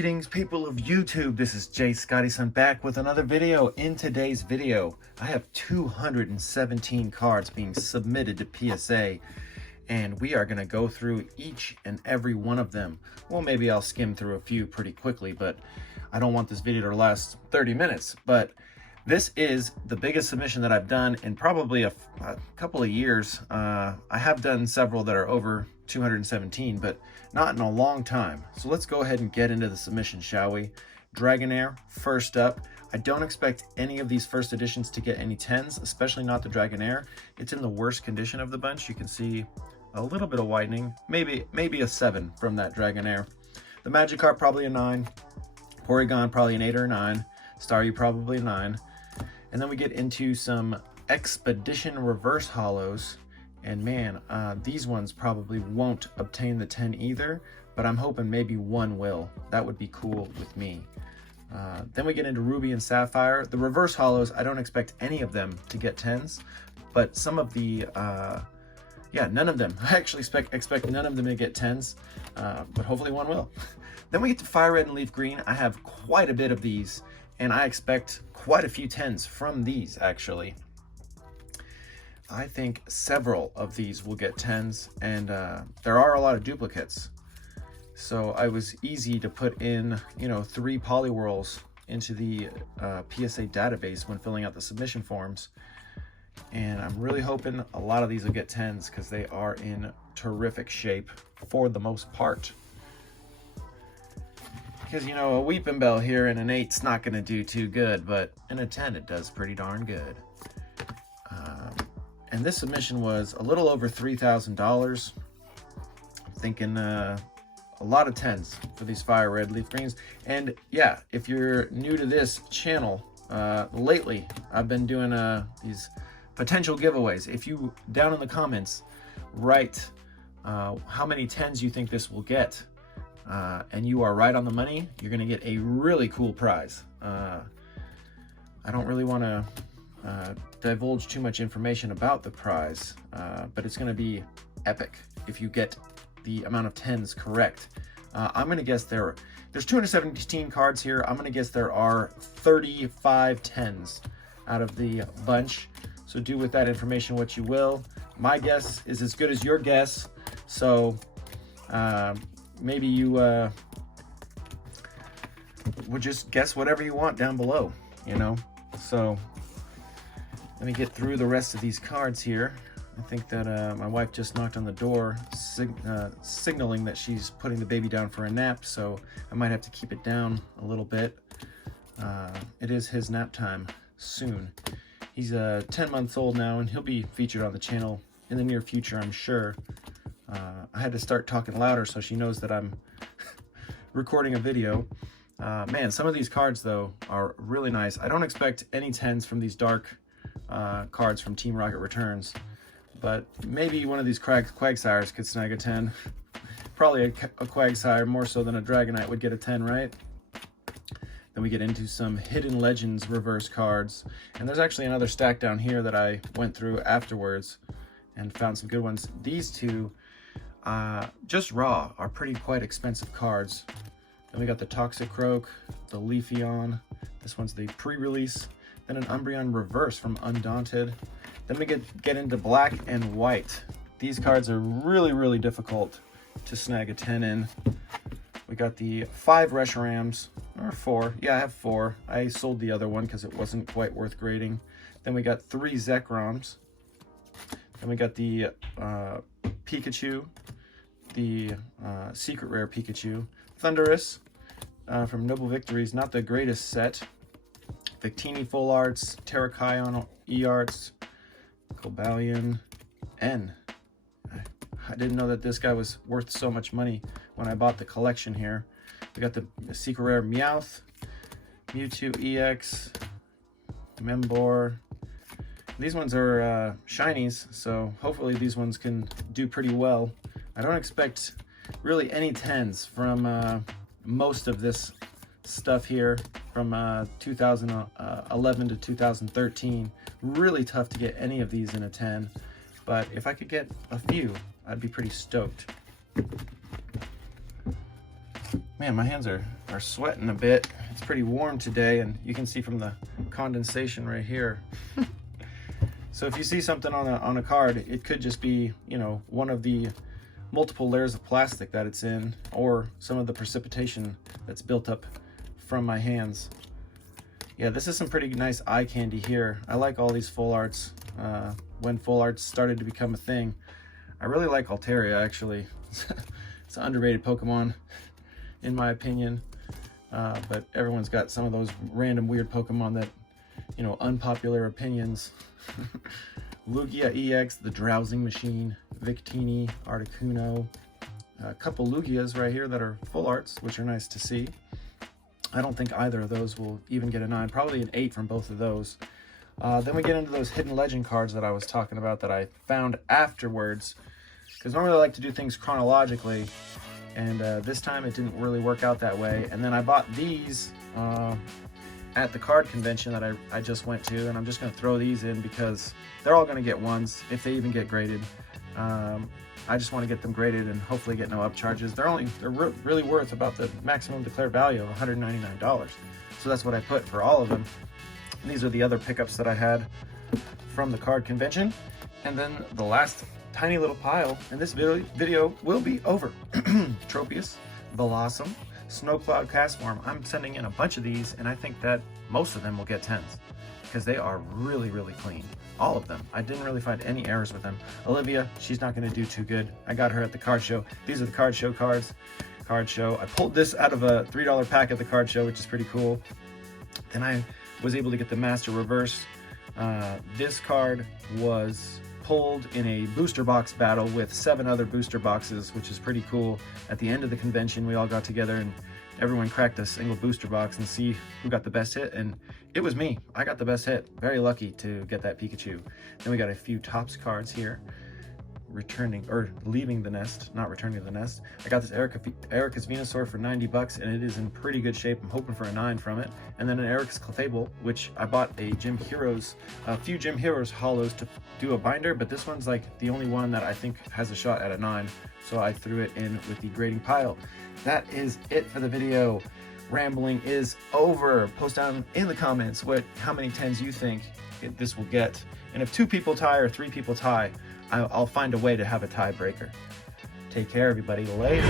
Greetings, people of YouTube. This is Jay Scottyson back with another video. In today's video, I have 217 cards being submitted to PSA, and we are going to go through each and every one of them. Well, maybe I'll skim through a few pretty quickly, but I don't want this video to last 30 minutes. But this is the biggest submission that I've done in probably a couple of years. I have done several that are over 217, but not in a long time. So let's go ahead and get into the submission, shall we? Dragonair, first up. I don't expect any of these first editions to get any 10s, especially not the Dragonair. It's in the worst condition of the bunch. You can see a little bit of whitening, maybe a 7 from that Dragonair. The Magikarp, probably a 9. Porygon, probably an 8 or a 9. Staryu, probably a 9. And then we get into some Expedition Reverse Holos. And man, these ones probably won't obtain the 10 either, but I'm hoping maybe one will. That would be cool with me. Then we get into Ruby and Sapphire. The Reverse Holos, I don't expect any of them to get 10s, but some of the, yeah, none of them. I actually expect none of them to get 10s, but hopefully one will. Then we get to Fire Red and Leaf Green. I have quite a bit of these, and I expect quite a few 10s from these, actually. I think several of these will get 10s, and there are a lot of duplicates. So I was easy to put in, 3 Poliwhirls into the PSA database when filling out the submission forms. And I'm really hoping a lot of these will get 10s because they are in terrific shape for the most part. Because, a Weeping Bell here in an 8's not going to do too good, but in a 10 it does pretty darn good. And this submission was a little over $3,000. I'm thinking a lot of 10s for these Fire Red Leaf Greens. And yeah, if you're new to this channel, lately I've been doing these potential giveaways. If you, down in the comments, write how many 10s you think this will get, and you are right on the money, you're gonna get a really cool prize. I don't really want to divulge too much information about the prize, but it's going to be epic if you get the amount of 10s correct. I'm going to guess there's 217 cards here. I'm going to guess there are 35 10s out of the bunch. So do with that information what you will. My guess is as good as your guess. So maybe you would just guess whatever you want down below, So let me get through the rest of these cards here. I think that my wife just knocked on the door, signaling that she's putting the baby down for a nap, so I might have to keep it down a little bit. It is his nap time soon. He's 10 months old now, and he'll be featured on the channel in the near future, I'm sure. I had to start talking louder so she knows that I'm recording a video. Man, some of these cards, though, are really nice. I don't expect any 10s from these dark cards from Team Rocket Returns, but maybe one of these Quagsires could snag a 10. Probably a Quagsire more so than a Dragonite would get a 10, right? Then we get into some Hidden Legends reverse cards, and there's actually another stack down here that I went through afterwards and found some good ones. These two, just raw, are quite expensive cards. Then we got the Toxicroak, the Leafeon. This one's the pre-release. Then an Umbreon reverse from Undaunted. Then we get into black and white. These cards are really, really difficult to snag a 10 in. We got the 5 Reshorams, or 4. Yeah, I have 4. I sold the other one because it wasn't quite worth grading. Then we got 3 Zekroms. Then we got the Pikachu, the secret rare Pikachu. Thundurus from Noble Victories, not the greatest set. Victini Full Arts, Terrakion E-Arts, Cobalion, N. I didn't know that this guy was worth so much money when I bought the collection here. We got the secret rare Meowth, Mewtwo EX, Membor. These ones are shinies, so hopefully these ones can do pretty well. I don't expect really any 10s from most of this stuff here from 2011 to 2013. Really tough to get any of these in a 10, but if I could get a few, I'd be pretty stoked. Man, my hands are sweating a bit. It's pretty warm today, and you can see from the condensation right here. So if you see something on a card, it could just be, you know, one of the multiple layers of plastic that it's in, or some of the precipitation that's built up from my hands. Yeah, this is some pretty nice eye candy here. I like all these full arts. When full arts started to become a thing, I really like Altaria, actually. It's an underrated Pokemon, in my opinion. But everyone's got some of those random weird Pokemon that, you know, unpopular opinions. Lugia EX, the Drowsing Machine, Victini, Articuno, a couple Lugias right here that are full arts, which are nice to see. I don't think either of those will even get a 9, probably an 8 from both of those. Then we get into those hidden legend cards that I was talking about that I found afterwards, because normally I like to do things chronologically, and this time it didn't really work out that way. And then I bought these at the card convention that I just went to, and I'm just going to throw these in because they're all going to get 1s if they even get graded. I just want to get them graded and hopefully get no upcharges. They're really worth about the maximum declared value of $199. So that's what I put for all of them. And these are the other pickups that I had from the card convention. And then the last tiny little pile, and this video will be over. Tropius, Blossom, Snowcloud Castform. I'm sending in a bunch of these, and I think that most of them will get 10s because they are really clean. All of them. I didn't really find any errors with them. Olivia, she's not going to do too good. I got her at the card show. These are the card show cards. Card show. I pulled this out of a $3 pack at the card show, which is pretty cool. And I was able to get the Master Reverse. This card was pulled in a booster box battle with 7 other booster boxes, which is pretty cool. At the end of the convention, we all got together and everyone cracked a single booster box and see who got the best hit, and it was me. I got the best hit. Very lucky to get that Pikachu. Then we got a few Topps cards here. Leaving the nest, not returning to the nest. I got this Erica's Venusaur for 90 bucks, and it is in pretty good shape. I'm hoping for a 9 from it. And then an Eric's Clefable, which I bought a few Gym Heroes hollows to do a binder, but this one's like the only one that I think has a shot at a 9. So I threw it in with the grading pile. That is it for the video. Rambling is over. Post down in the comments how many 10s you think this will get. And if 2 people tie or 3 people tie, I'll find a way to have a tiebreaker. Take care, everybody. Later.